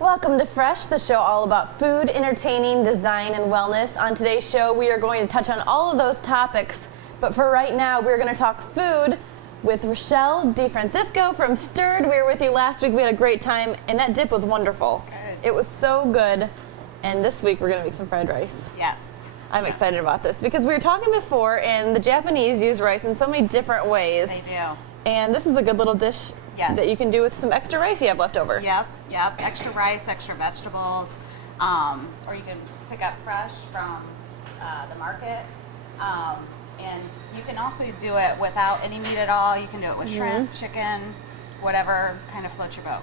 Welcome to Fresh, the show all about food, entertaining, design, and wellness. On today's show, we are going to touch on all of those topics. But for right now, we're going to talk food with Rochelle DeFrancisco from Stirred. We were with you last week. We had a great time, and that dip was wonderful. Good. It was so good. And this week, we're going to make some fried rice. Yes. I'm excited about this because we were talking before, and the Japanese use rice in so many different ways. They do. And this is a good little dish that you can do with some extra rice you have left over. Yep. Extra rice, extra vegetables, or you can pick up fresh from the market. And you can also do it without any meat at all. You can do it with shrimp, chicken, whatever kind of floats your boat.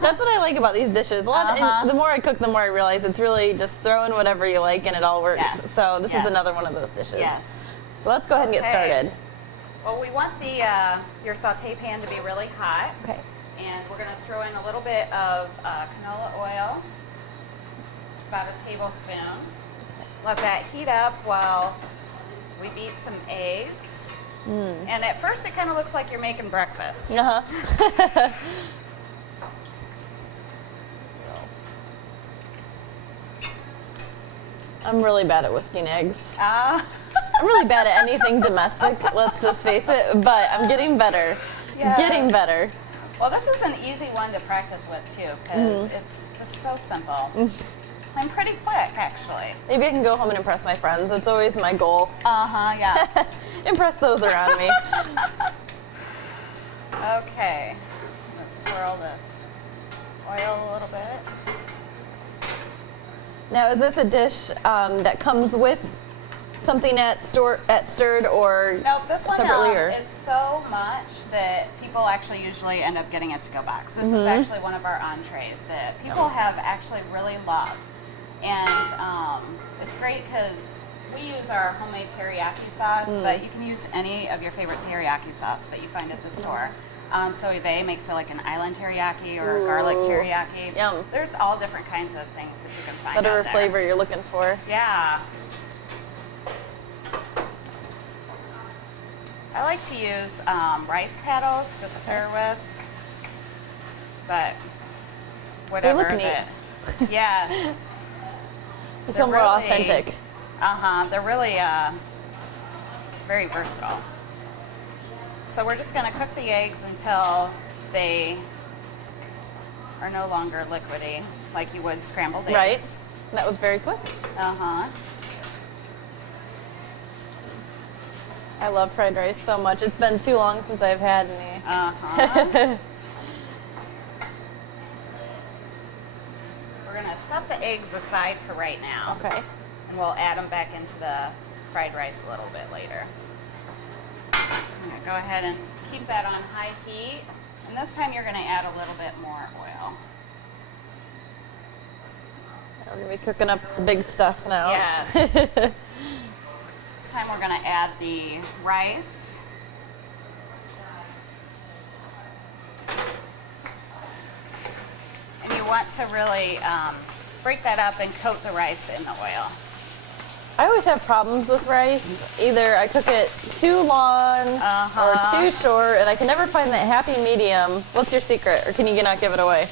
That's what I like about these dishes. And the more I cook, the more I realize it's really just throw in whatever you like and it all works. Yes. So this is another one of those dishes. Yes. So let's go ahead and get started. Well, we want the your saute pan to be really hot. Okay. And we're going to throw in a little bit of canola oil, about a tablespoon. Let that heat up while we beat some eggs. And at first it kind of looks like you're making breakfast. I'm really bad at whisking eggs. I'm really bad at anything domestic, let's just face it, but I'm getting better. Yes. Getting better. Well, this is an easy one to practice with too, because it's just so simple. I'm pretty quick, actually. Maybe I can go home and impress my friends. That's always my goal. Yeah. Impress those around me. Okay. I'm going to swirl this oil a little bit. Now, is this a dish that comes with something at Stirred or no, this one separately? It's so much that people actually usually end up getting a to-go box. This is actually one of our entrees that people have actually really loved. And it's great because we use our homemade teriyaki sauce, but you can use any of your favorite teriyaki sauce that you find at the store. So Eve makes it like an island teriyaki or a garlic teriyaki. Yum. There's all different kinds of things that you can find Whatever out there. flavor you're looking for. Yeah. I like to use rice paddles to stir with, but whatever. They look neat. Yes. They feel more authentic. They're really very versatile. So we're just going to cook the eggs until they are no longer liquidy, like you would scrambled eggs. Right. That was very quick. I love fried rice so much. It's been too long since I've had any. We're going to set the eggs aside for right now. Okay. And we'll add them back into the fried rice a little bit later. I'm going to go ahead and keep that on high heat. And this time you're going to add a little bit more oil. We're going to be cooking up the big stuff now. Yes. This time we're going to add the rice. And you want to really break that up and coat the rice in the oil. I always have problems with rice. Either I cook it too long or too short, and I can never find that happy medium. What's your secret, or can you not give it away?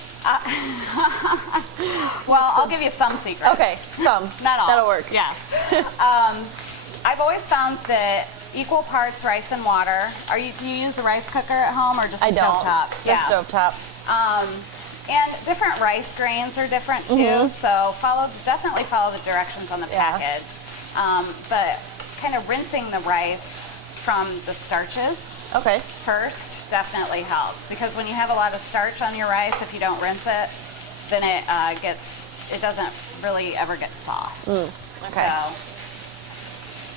Well, I'll give you some secrets. Okay, some. Not all. That'll work. Yeah. I've always found that equal parts rice and water. Do you use a rice cooker at home or just a stovetop? Just stovetop. And different rice grains are different too, so definitely follow the directions on the package. But kind of rinsing the rice from the starches first definitely helps, because when you have a lot of starch on your rice, if you don't rinse it, then it doesn't really ever get soft. Okay. So,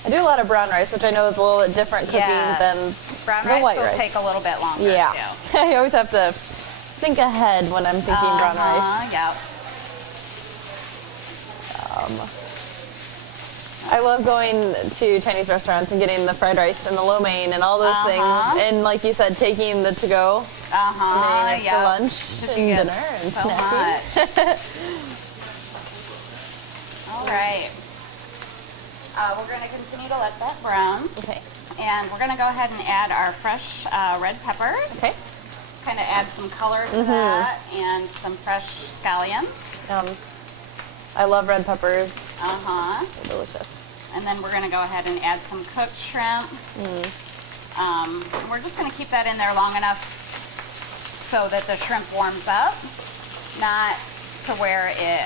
I do a lot of brown rice, which I know is a little bit different cooking than brown the rice white will rice. take a little bit longer too. I always have to think ahead when I'm thinking brown rice. Yeah. I love going to Chinese restaurants and getting the fried rice and the lo mein and all those things. And like you said, taking the to-go and then for lunch and dinner and snacking. All right. We're going to continue to let that brown. Okay. And we're going to go ahead and add our fresh red peppers. Okay. kind of add some color to that, and some fresh scallions. I love red peppers. Uh-huh. Delicious. And then we're gonna go ahead and add some cooked shrimp. We're just gonna keep that in there long enough so that the shrimp warms up, not to where it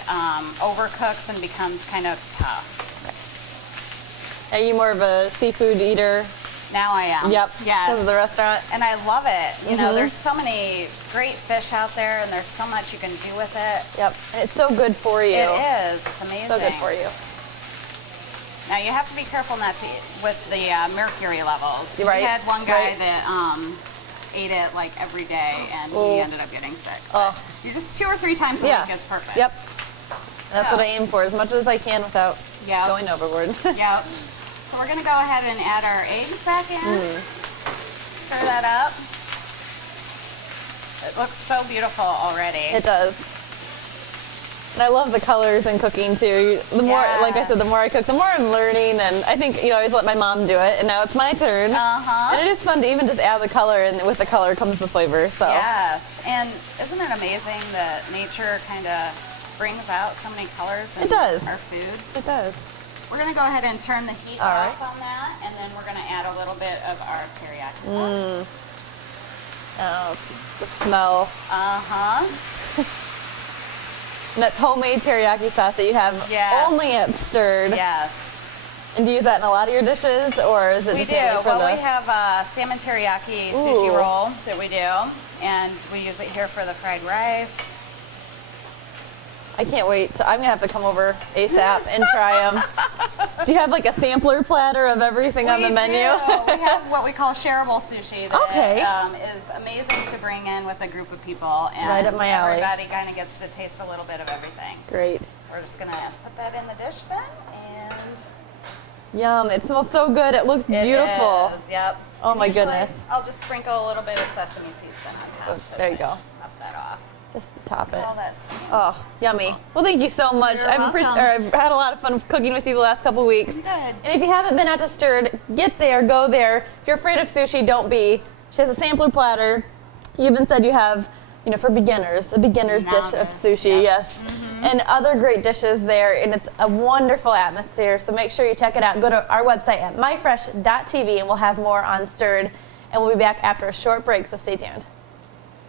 overcooks and becomes kind of tough. Are you more of a seafood eater? Now I am. Yep. Yes. Because of the restaurant? And I love it. You know, there's so many great fish out there, and there's so much you can do with it. Yep. And it's so good for you. It is. It's amazing. So good for you. Now you have to be careful not to eat with the mercury levels. You're right. We had one guy Right. that ate it like every day, and he ended up getting sick. Oh. You just 2 or 3 times a Yeah. week is perfect. Yep. That's what I aim for, as much as I can without Yep. going overboard. Yep. So we're gonna go ahead and add our eggs back in. Stir that up. It looks so beautiful already. It does. And I love the colors in cooking too. The more, like I said, the more I cook, the more I'm learning. And I think, I always let my mom do it, and now it's my turn. Uh-huh. And it is fun to even just add the color, and with the color comes the flavor. So Yes. And isn't it amazing that nature kind of brings out so many colors in It does. our foods? it does. We're gonna go ahead and turn the heat All off right. on that, and then we're gonna add a little bit of our teriyaki sauce. Oh, it's the smell. Uh-huh. And that's homemade teriyaki sauce that you have Yes. only at Stirred. Yes. And do you use that in a lot of your dishes, or is it We just do. mainly for Well, the? we have a salmon teriyaki sushi Ooh. roll that we do, and we use it here for the fried rice. I can't wait. I'm gonna have to come over ASAP and try them. Do you have like a sampler platter of everything on the menu? We have what we call shareable sushi that Okay. is amazing to bring in with a group of people, and Right up my alley. everybody kind of gets to taste a little bit of everything. Great. We're just gonna put that in the dish then, and Yum. It smells so good. It looks beautiful. It is, yep. Oh my Usually, goodness. I'll just sprinkle a little bit of sesame seeds then on top. Oh, to there you kind go. of Top that off. Just to top it. All that steam. Oh, yummy. Well, thank you so much. You're I've had a lot of fun cooking with you the last couple weeks. Good. And if you haven't been out to Stirred, get there, go there. If you're afraid of sushi, don't be. She has a sampler platter. You even said you have, for beginners, a beginner's dish of Novice, sushi, yeah. yes. And other great dishes there, and it's a wonderful atmosphere, so make sure you check it out. Go to our website at myfresh.tv, and we'll have more on Stirred, and we'll be back after a short break, so stay tuned.